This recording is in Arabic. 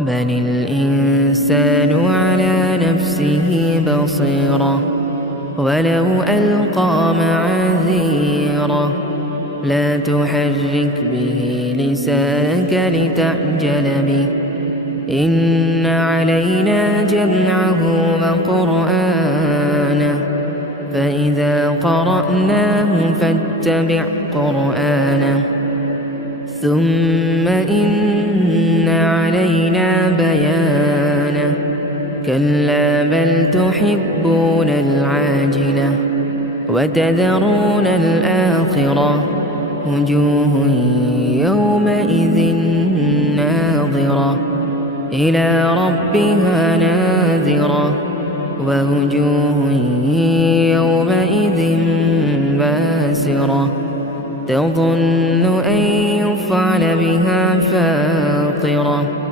بل الإنسان على نفسه بصيرة ولو ألقى معاذيره لا تحرك به لسانك لتعجل به إن علينا جمعه وقرآنه فإذا قرأناه فاتبع قرآنه ثم إن علينا بيانه كلا بل تحبون العاجلة وتذرون الآخرة وجوه يومئذ ناظرة إلى ربها ناذرة ووجوه يومئذ باسرة تظن أن يفعل بها فاقرة